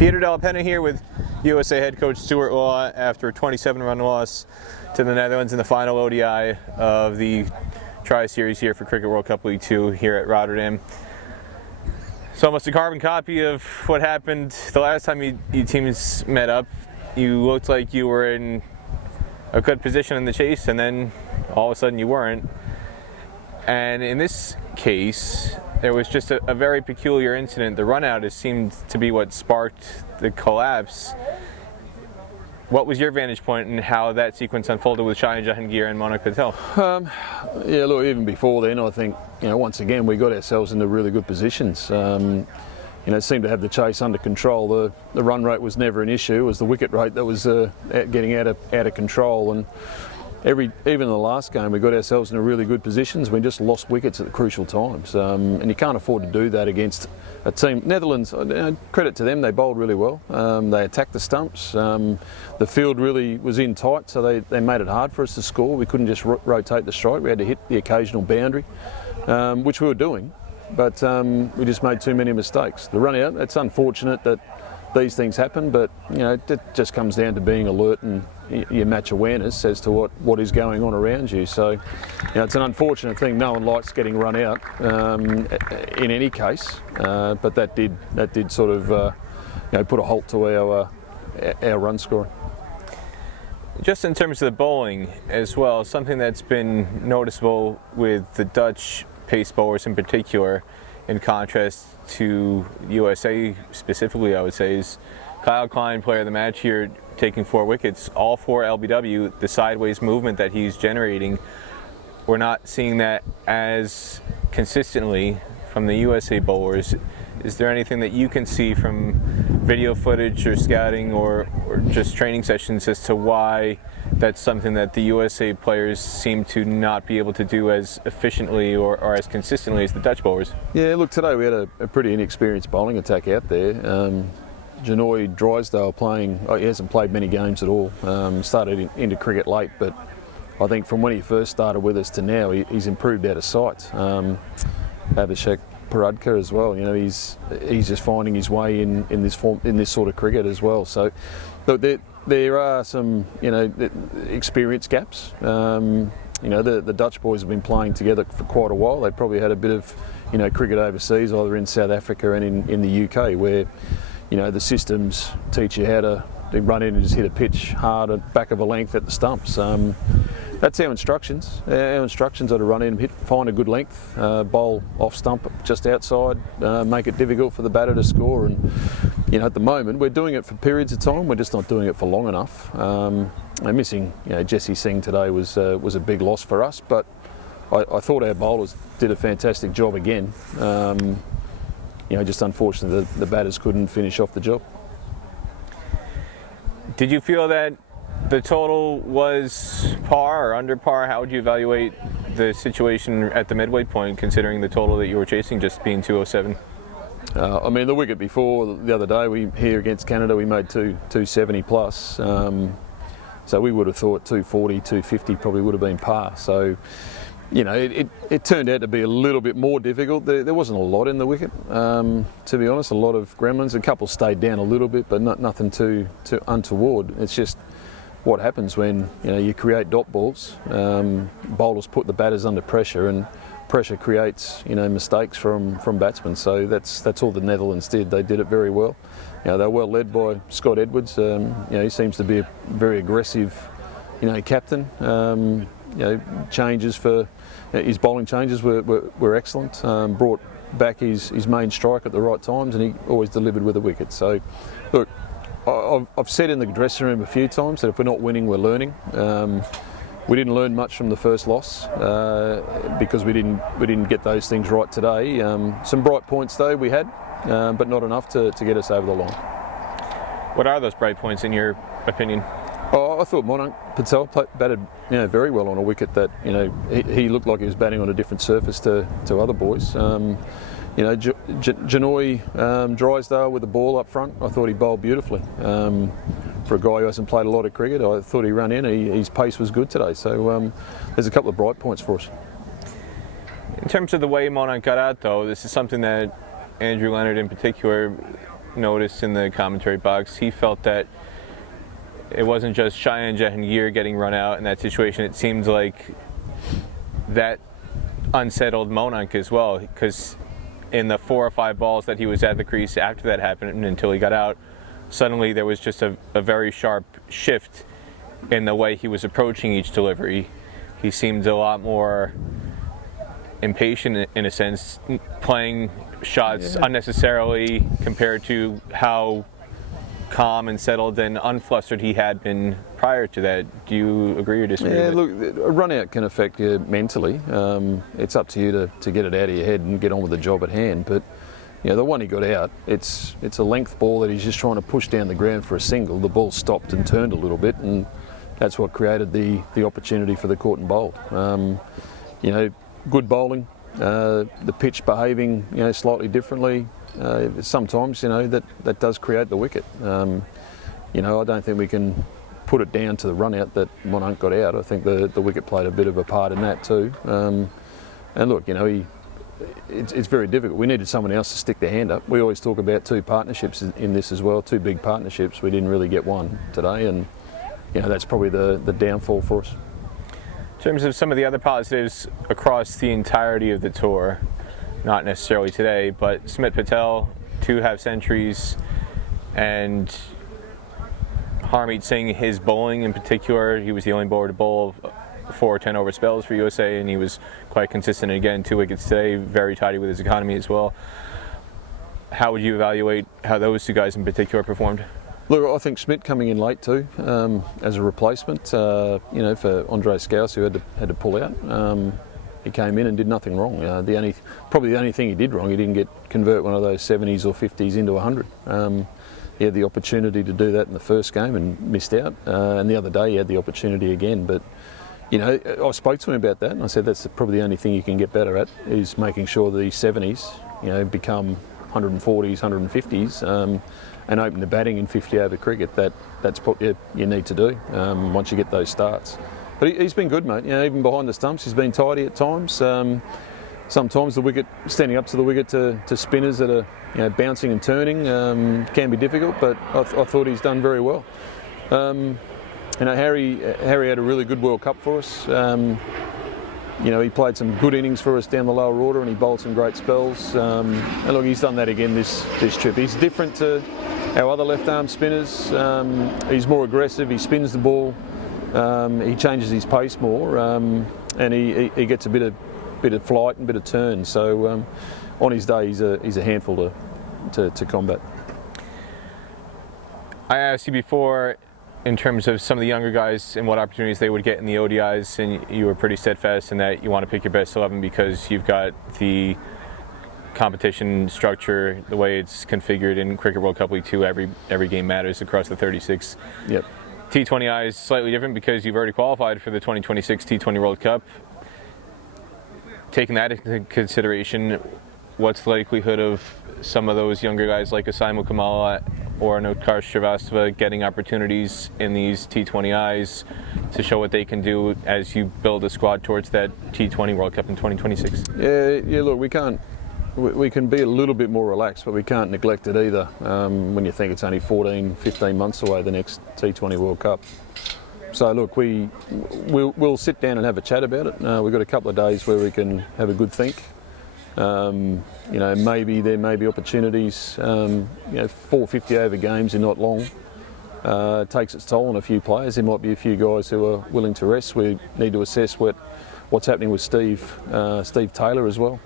Peter Della Penna here with USA head coach Stuart Law after a 27-run loss to the Netherlands in the final ODI of the Tri-Series here for Cricket World Cup League 2 here at Rotterdam. It's almost a carbon copy of what happened the last time you teams met up. You looked like you were in a good position in the chase, and then all of a sudden you weren't. And in this case, there was just a very peculiar incident. The runout seemed to be what sparked the collapse. What was your vantage point and how that sequence unfolded with Shai Jahangir and Monak Patel? Yeah, look, even before then, I think, once again, we got ourselves into really good positions. Seemed to have the chase under control. The run rate was never an issue. It was the wicket rate that was getting out of control. And even in the last game, we got ourselves into really good positions. We just lost wickets at the crucial times, and you can't afford to do that against a team. Netherlands, credit to them, they bowled really well. They attacked the stumps. The field really was in tight, so they made it hard for us to score. We couldn't just rotate the strike. We had to hit the occasional boundary, which we were doing, but we just made too many mistakes. The run out, it's unfortunate that these things happen, but it just comes down to being alert and your match awareness as to what is going on around you. So it's an unfortunate thing. No one likes getting run out in any case, but that did sort of put a halt to our run scoring. Just in terms of the bowling as well, something that's been noticeable with the Dutch pace bowlers in particular, in contrast to USA specifically, I would say, is Kyle Klein, player of the match here, taking 4 wickets, all 4 LBW. The sideways movement that he's generating, we're not seeing that as consistently from the USA bowlers. Is there anything that you can see from video footage or scouting or just training sessions as to why that's something that the USA players seem to not be able to do as efficiently or as consistently as the Dutch bowlers? Yeah, look, today we had a pretty inexperienced bowling attack out there. Janoy Drysdale he hasn't played many games at all. Started into cricket late, but I think from when he first started with us to now, he's improved out of sight. Abhishek Paradkar as well. He's just finding his way in this sort of cricket as well. So, look, there are some experience gaps. The Dutch boys have been playing together for quite a while. They probably had a bit of cricket overseas, either in South Africa and in the UK, where the systems teach you how to run in and just hit a pitch hard at back of a length at the stumps. That's our instructions. Our instructions are to run in, find a good length, bowl off stump just outside, make it difficult for the batter to score. And at the moment we're doing it for periods of time. We're just not doing it for long enough. And missing Jesse Singh today was a big loss for us. But I thought our bowlers did a fantastic job again. Just unfortunate that the batters couldn't finish off the job. Did you feel that the total was par or under par? How would you evaluate the situation at the midway point, considering the total that you were chasing just being 207? The wicket before the other day, here against Canada, we made 270 plus. So we would have thought 240, 250 probably would have been par. So, it turned out to be a little bit more difficult. There wasn't a lot in the wicket, to be honest. A lot of gremlins. A couple stayed down a little bit, but nothing too untoward. It's just what happens when you create dot balls. Bowlers put the batters under pressure, and pressure creates mistakes from batsmen. So that's all the Netherlands did. They did it very well. They were well led by Scott Edwards. He seems to be a very aggressive captain. Changes for his bowling changes were excellent. Brought back his main strike at the right times, and he always delivered with a wicket. So, look, I've said in the dressing room a few times that if we're not winning, we're learning. We didn't learn much from the first loss because we didn't get those things right today. Some bright points though we had, but not enough to get us over the line. What are those bright points in your opinion? I thought Monak Patel batted very well on a wicket that he looked like he was batting on a different surface to other boys. Janoy Drysdale with the ball up front, I thought he bowled beautifully. For a guy who hasn't played a lot of cricket, I thought he ran in. His pace was good today. So there's a couple of bright points for us. In terms of the way Monak got out, though, this is something that Andrew Leonard in particular noticed in the commentary box, he felt that it wasn't just Cheyenne Jahangir getting run out in that situation. It seemed like that unsettled Monank as well, because in the 4 or 5 balls that he was at the crease after that happened until he got out, suddenly there was just a very sharp shift in the way he was approaching each delivery. He seemed a lot more impatient in a sense, playing shots unnecessarily compared to how calm and settled and unflustered he had been prior to that. Do you agree or disagree? Yeah, look, a run out can affect you mentally. It's up to you to get it out of your head and get on with the job at hand. But the one he got out, it's a length ball that he's just trying to push down the ground for a single. The ball stopped and turned a little bit, and that's what created the opportunity for the caught and bowled. Good bowling, the pitch behaving slightly differently. Sometimes that does create the wicket. I don't think we can put it down to the run out that Monank got out. I think the wicket played a bit of a part in that too. And look, it's very difficult. We needed someone else to stick their hand up. We always talk about 2 partnerships in this as well, 2 big partnerships. We didn't really get one today, and that's probably the downfall for us. In terms of some of the other positives across the entirety of the tour, not necessarily today, but Smit Patel, 2 half-centuries, and Harmeet Singh, his bowling in particular, he was the only bowler to bowl 4 10-over spells for USA, and he was quite consistent. Again, 2 wickets today, very tidy with his economy as well. How would you evaluate how those 2 guys in particular performed? Look, I think Smit coming in late too, as a replacement, for Andre Scouse, who had to pull out. He came in and did nothing wrong. Probably the only thing he did wrong, he didn't convert one of those 70s or 50s into 100. He had the opportunity to do that in the first game and missed out. And the other day he had the opportunity again. But I spoke to him about that, and I said that's probably the only thing you can get better at, is making sure the 70s, become 140s, 150s. And open the batting in 50-over cricket. That's what you need to do once you get those starts. But he's been good, mate. Even behind the stumps, he's been tidy at times. Sometimes the wicket, standing up to the wicket to spinners that are bouncing and turning, can be difficult. But I thought he's done very well. Harry had a really good World Cup for us. He played some good innings for us down the lower order, and he bowled some great spells. And look, he's done that again this trip. He's different to our other left-arm spinners. He's more aggressive. He spins the ball. He changes his pace more, and he gets a bit of flight and a bit of turn. So on his day, he's a handful to combat. I asked you before, in terms of some of the younger guys and what opportunities they would get in the ODIs, and you were pretty steadfast in that you want to pick your best 11 because you've got the competition structure, the way it's configured in Cricket World Cup League 2, every game matters across the 36. Yep. T20I is slightly different because you've already qualified for the 2026 T20 World Cup. Taking that into consideration, what's the likelihood of some of those younger guys like Asaimu Kamala or Notkar Srivastava getting opportunities in these T20Is to show what they can do as you build a squad towards that T20 World Cup in 2026? Yeah. Look, we can be a little bit more relaxed, but we can't neglect it either. When you think it's only 14, 15 months away, the next T20 World Cup. So look, we'll sit down and have a chat about it. We've got a couple of days where we can have a good think. Maybe there may be opportunities. 450-over games are not long. It takes its toll on a few players. There might be a few guys who are willing to rest. We need to assess what's happening with Steve Taylor as well.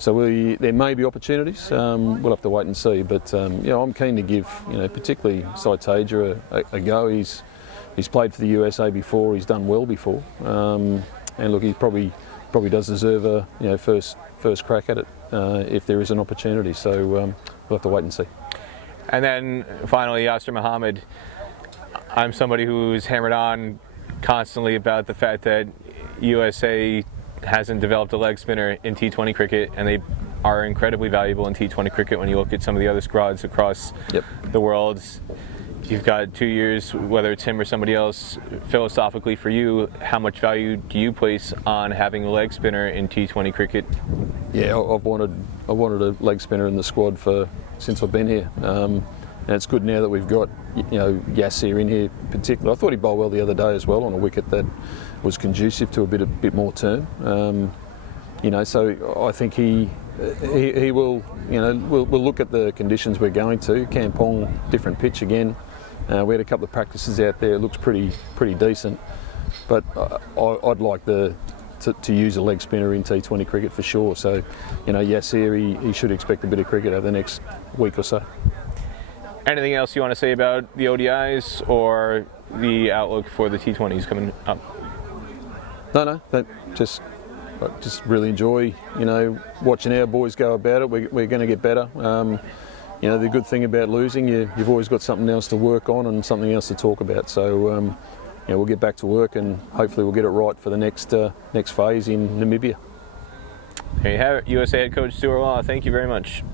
There may be opportunities. We'll have to wait and see. But I'm keen to give particularly Saitaja a go. He's played for the USA before. He's done well before. And look, he probably does deserve a first crack at it if there is an opportunity. So we'll have to wait and see. And then finally, Yasir Mohammed. I'm somebody who's hammered on constantly about the fact that USA hasn't developed a leg spinner in T20 cricket, and they are incredibly valuable in T20 cricket when you look at some of the other squads across the world. You've got 2 years, whether it's him or somebody else. Philosophically for you, how much value do you place on having a leg spinner in T20 cricket? Yeah, I've wanted a leg spinner in the squad for since I've been here. And it's good now that we've got, Yassir in here in particular. I thought he bowled well the other day as well on a wicket that was conducive to a bit more turn. So I think he will, we'll look at the conditions we're going to. Kampong, different pitch again. We had a couple of practices out there. It looks pretty decent. But I'd like to use a leg spinner in T20 cricket for sure. So, Yassir, he should expect a bit of cricket over the next week or so. Anything else you want to say about the ODIs or the outlook for the T20s coming up? No, just really enjoy, watching our boys go about it. We're going to get better. The good thing about losing, you've always got something else to work on and something else to talk about. So, we'll get back to work and hopefully we'll get it right for the next phase in Namibia. There you have it, USA head coach Stuart Law. Thank you very much.